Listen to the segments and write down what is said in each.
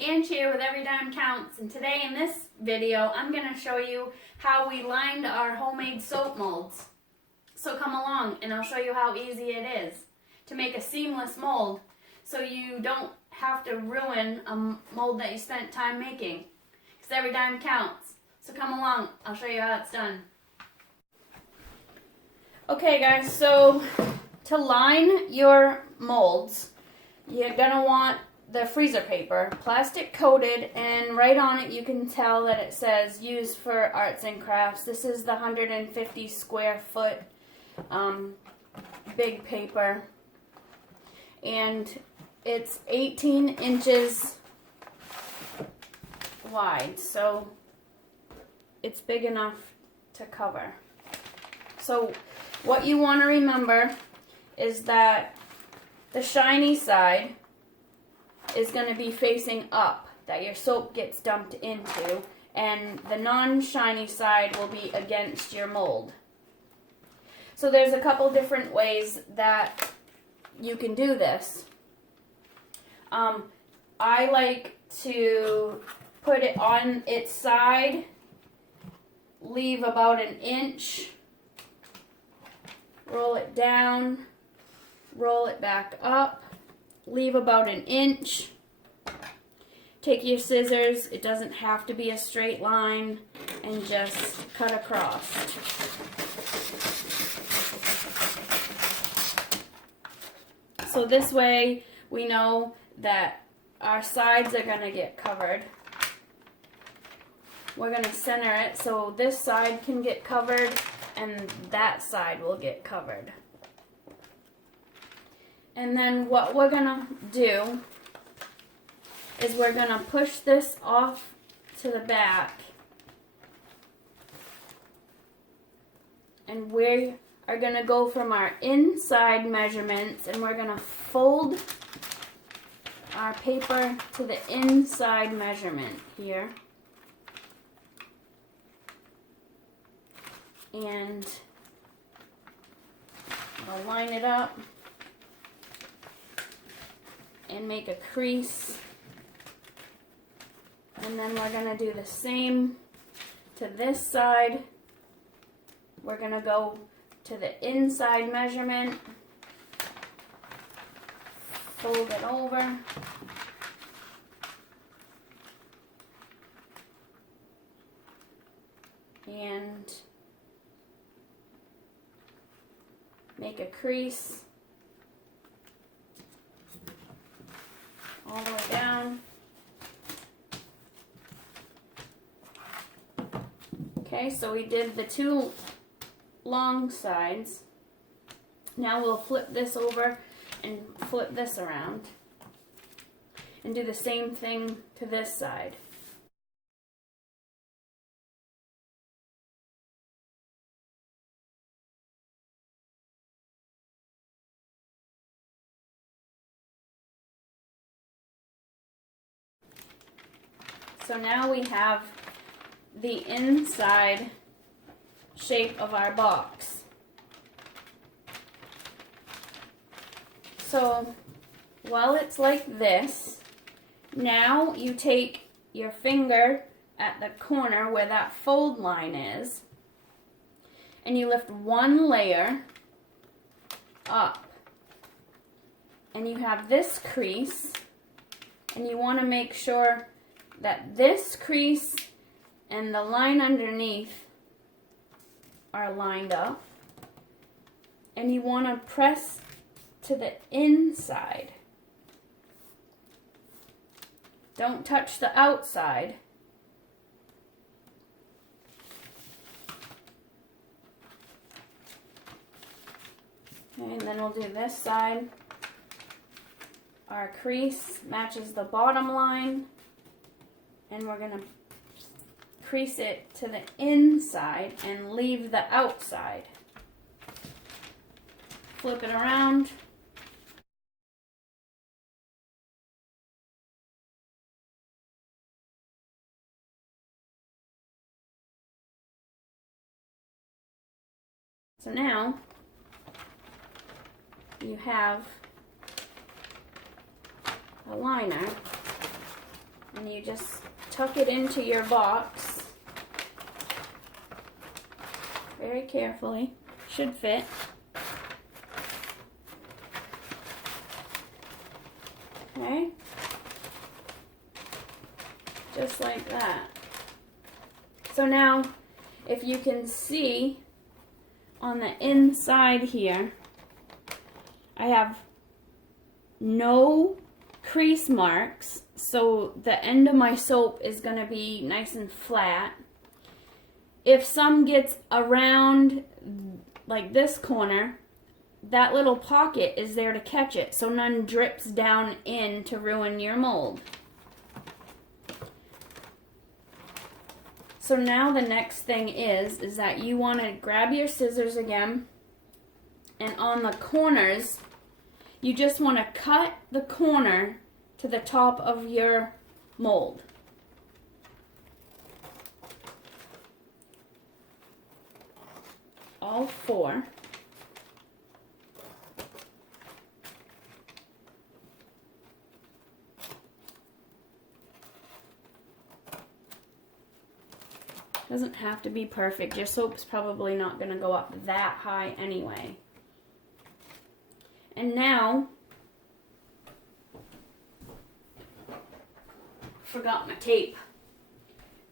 Ange here with Every Dime Counts, and today in this video I'm going to show you how we lined our homemade soap molds. So come along and I'll show you how easy it is to make a seamless mold so you don't have to ruin a mold that you spent time making. Because every dime counts. So come along, I'll show you how it's done. Okay guys, so to line your molds, you're going to want the freezer paper, plastic coated, and right on it you can tell that it says used for arts and crafts. This is the 150 square foot big paper, and it's 18 inches wide, so it's big enough to cover. So what you want to remember is that the shiny side is going to be facing up, that your soap gets dumped into, and the non-shiny side will be against your mold. So there's a couple different ways that you can do this. I like to put it on its side, leave about an inch, roll it down, roll it back up, leave about an inch. Take your scissors, it doesn't have to be a straight line, and just cut across. So this way we know that our sides are going to get covered. We're going to center it so this side can get covered and that side will get covered. And then what we're going to do is we're going to push this off to the back. And we are going to go from our inside measurements, and we're going to fold our paper to the inside measurement here. And I'll line it up and make a crease, and then we're going to do the same to this side. We're going to go to the inside measurement, fold it over, and make a crease all the way down. Okay, so we did the two long sides. Now we'll flip this over and flip this around and do the same thing to this side. So now we have the inside shape of our box. So while it's like this, now you take your finger at the corner where that fold line is, and you lift one layer up, and you have this crease, and you want to make sure that this crease and the line underneath are lined up, and you want to press to the inside. Don't touch the outside. Okay, and then we'll do this side. Our crease matches the bottom line, and we're going to crease it to the inside and leave the outside. Flip it around. So now you have a liner And you just tuck it into your box very carefully. Should fit. Okay. Just like that. So now, if you can see on the inside here, I have no crease marks, so the end of my soap is going to be nice and flat. If some gets around like this corner, that little pocket is there to catch it, so none drips down in to ruin your mold. So now the next thing is that you want to grab your scissors again, and on the corners, you just want to cut the corner to the top of your mold. All four. Doesn't have to be perfect. Your soap's probably not going to go up that high anyway. And now, forgot my tape.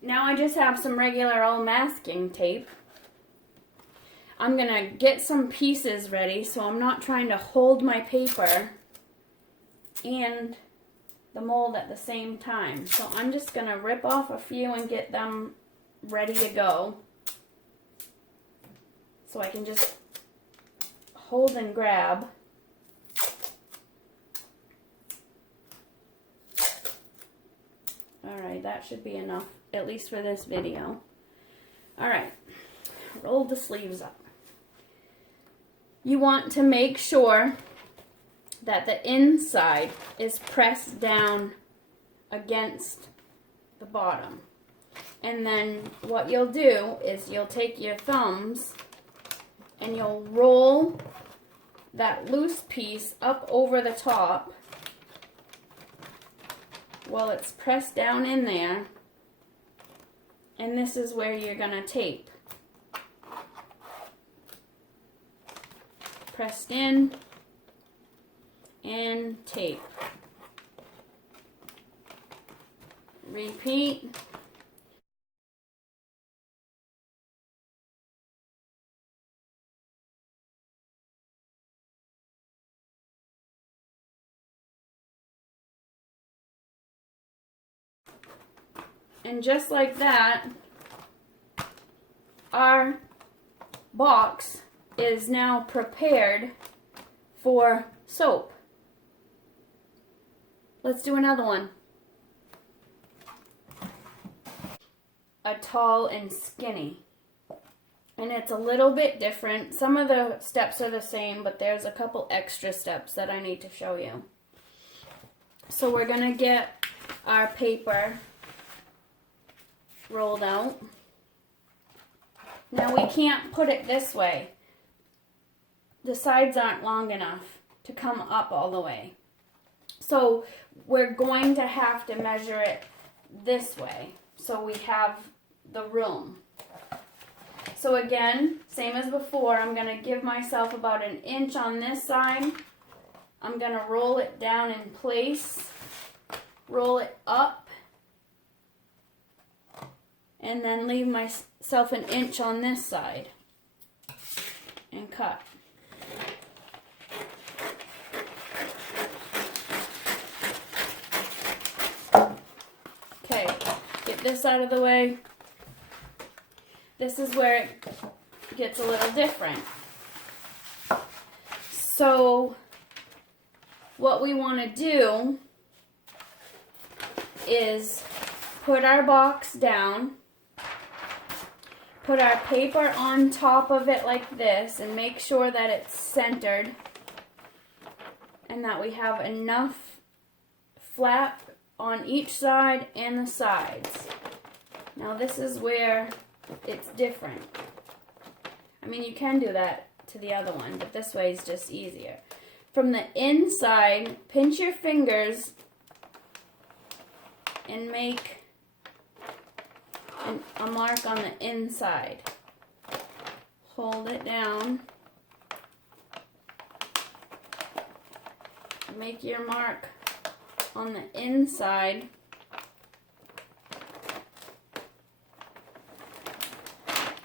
Now I just have some regular old masking tape. I'm going to get some pieces ready so I'm not trying to hold my paper and the mold at the same time. So I'm just going to rip off a few and get them ready to go, so I can just hold and grab. Alright, that should be enough, at least for this video. Alright, roll the sleeves up. You want to make sure that the inside is pressed down against the bottom. And then what you'll do is you'll take your thumbs and you'll roll that loose piece up over the top while it's pressed down in there. And this is where you're going to tape. Pressed in and tape. Repeat. And just like that, our box is now prepared for soap. Let's do another one. A tall and skinny. And it's a little bit different. Some of the steps are the same, but there's a couple extra steps that I need to show you. So we're going to get our paper rolled out. Now we can't put it this way. The sides aren't long enough to come up all the way. So we're going to have to measure it this way so we have the room. So again, same as before, I'm going to give myself about 1 inch on this side. I'm going to roll it down in place, roll it up, and then leave myself 1 inch on this side and cut. Okay, get this out of the way. This is where it gets a little different. So what we want to do is put our box down, put our paper on top of it like this, and make sure that it's centered and that we have enough flap on each side and the sides. Now this is where it's different. I mean, you can do that to the other one, but this way is just easier. From the inside, pinch your fingers and make a mark on the inside. Hold it down. Make your mark on the inside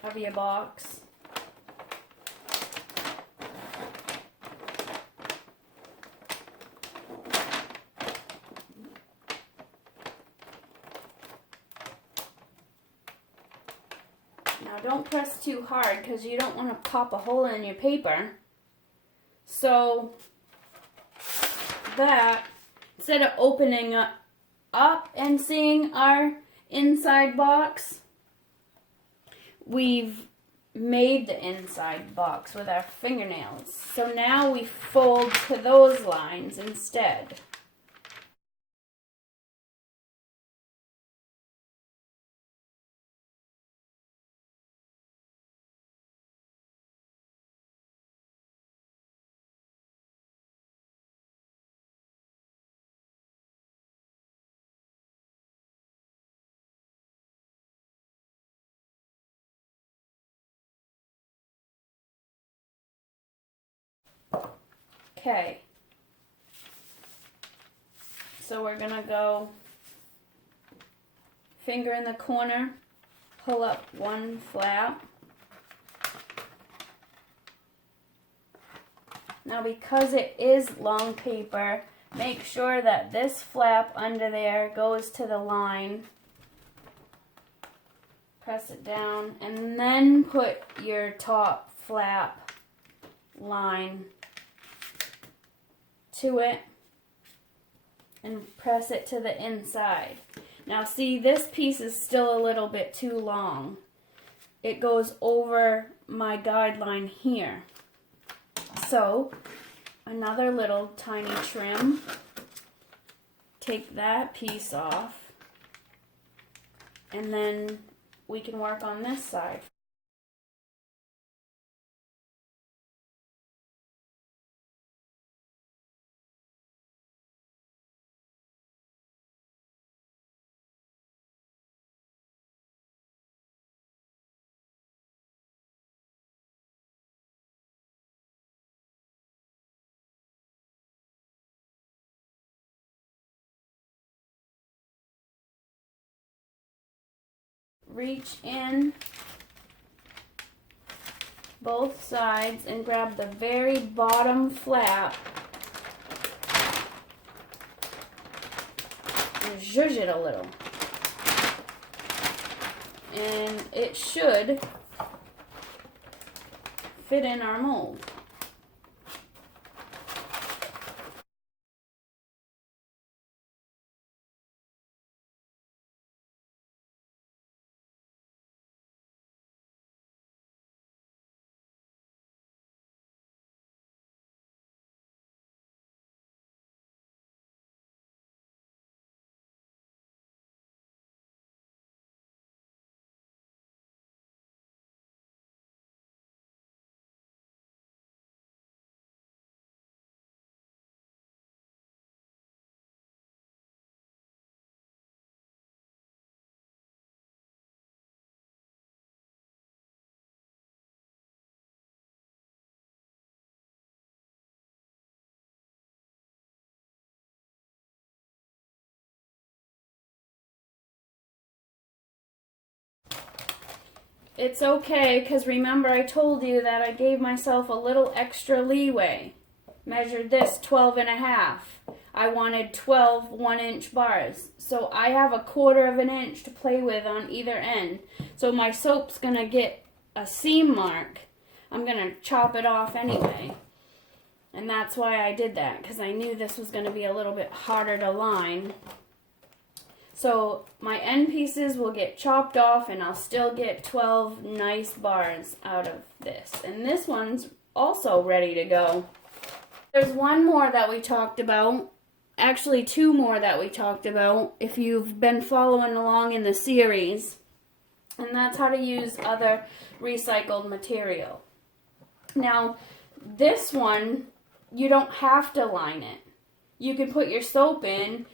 of your box. Now don't press too hard because you don't want to pop a hole in your paper. So that, instead of opening up and seeing our inside box, we've made the inside box with our fingernails. So now we fold to those lines instead. Okay, so we're gonna go finger in the corner, pull up one flap. Now because it is long paper, make sure that this flap under there goes to the line. Press it down and then put your top flap line to it and press it to the inside. Now see, this piece is still a little bit too long. It goes over my guideline here. So another little tiny trim. Take that piece off and then we can work on this side. Reach in both sides and grab the very bottom flap and zhuzh it a little. And it should fit in our mold. It's okay, because remember I told you that I gave myself a little extra leeway. Measured this 12.5. I wanted 12 1-inch bars. So I have a 1/4 of an inch to play with on either end. So my soap's going to get a seam mark. I'm going to chop it off anyway. And that's why I did that, because I knew this was going to be a little bit harder to line. So my end pieces will get chopped off and I'll still get 12 nice bars out of this. And this one's also ready to go. There's one more that we talked about. Actually, 2 more that we talked about if you've been following along in the series. And that's how to use other recycled material. Now, this one, you don't have to line it. You can put your soap in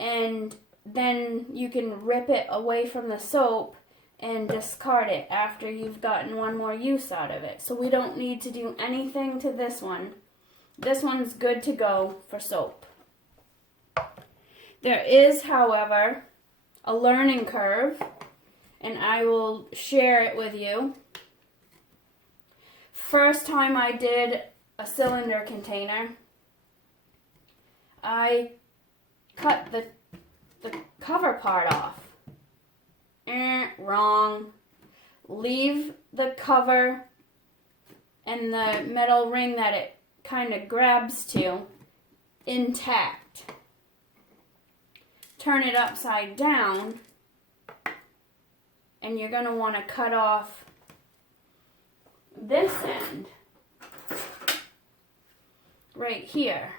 and then you can rip it away from the soap and discard it after you've gotten one more use out of it. So we don't need to do anything to this one. This one's good to go for soap. There is, however, a learning curve, and I will share it with you. First time I did a cylinder container, I cut the cover part off. Wrong. Leave the cover and the metal ring that it kind of grabs to intact. Turn it upside down, and you're going to want to cut off this end right here.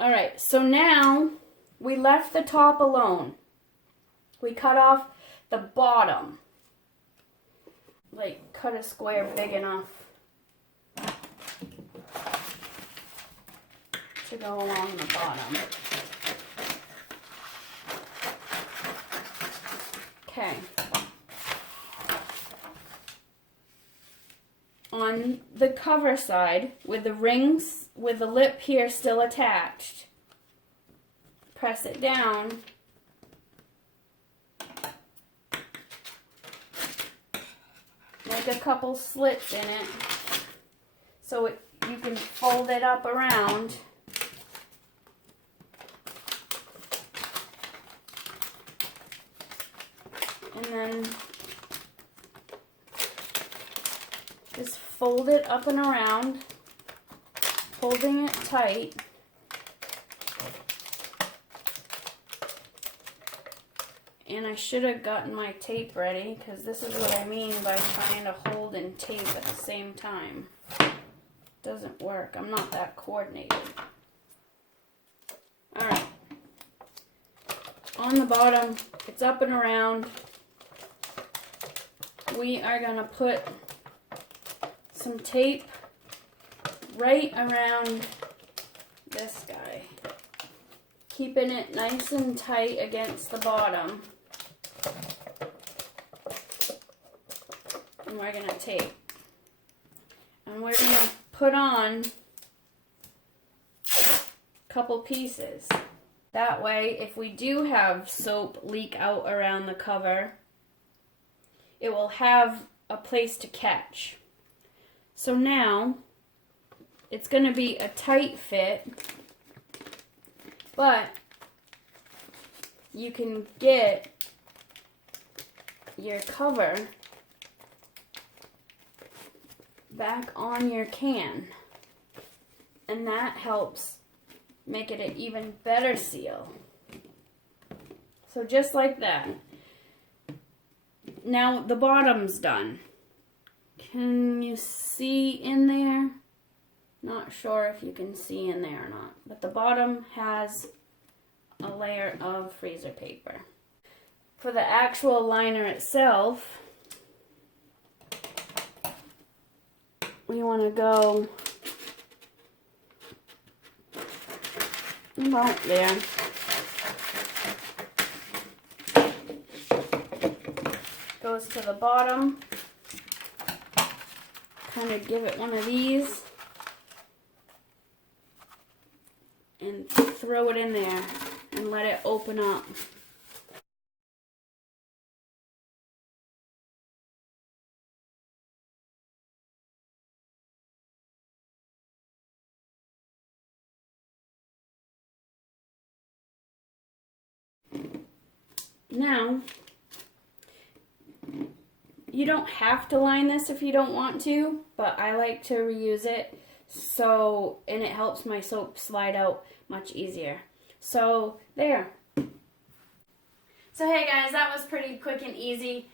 Alright, so now we left the top alone. We cut off the bottom. Like, cut a square big enough to go along the bottom. Okay. On the cover side, with the rings, with the lip here still attached, press it down, make a couple slits in it so you can fold it up around. And then just fold it up and around, holding it tight. And I should have gotten my tape ready, because this is what I mean by trying to hold and tape at the same time. Doesn't work. I'm not that coordinated. Alright. On the bottom, it's up and around. We are going to put some tape right around this guy, keeping it nice and tight against the bottom. And we're going to tape. And we're going to put on a couple pieces. That way, if we do have soap leak out around the cover, it will have a place to catch. So now, it's going to be a tight fit, but you can get your cover back on your can, and that helps make it an even better seal. So just like that. Now the bottom's done. Can you see in there? Not sure if you can see in there or not, but the bottom has a layer of freezer paper. For the actual liner itself, we want to go about there. Goes to the bottom. Kind of give it one of these and throw it in there and let it open up. Now, you don't have to line this if you don't want to, but I like to reuse it, and it helps my soap slide out much easier. So, there. So hey guys, that was pretty quick and easy.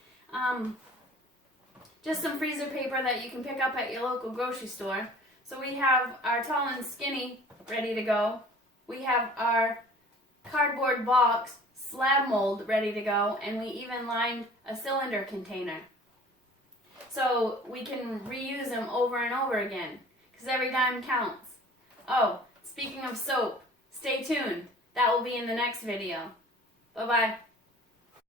Just some freezer paper that you can pick up at your local grocery store. So we have our tall and skinny ready to go. We have our cardboard box slab mold ready to go, and we even lined a cylinder container. So we can reuse them over and over again, because every dime counts. Oh, speaking of soap, stay tuned. That will be in the next video. Bye-bye.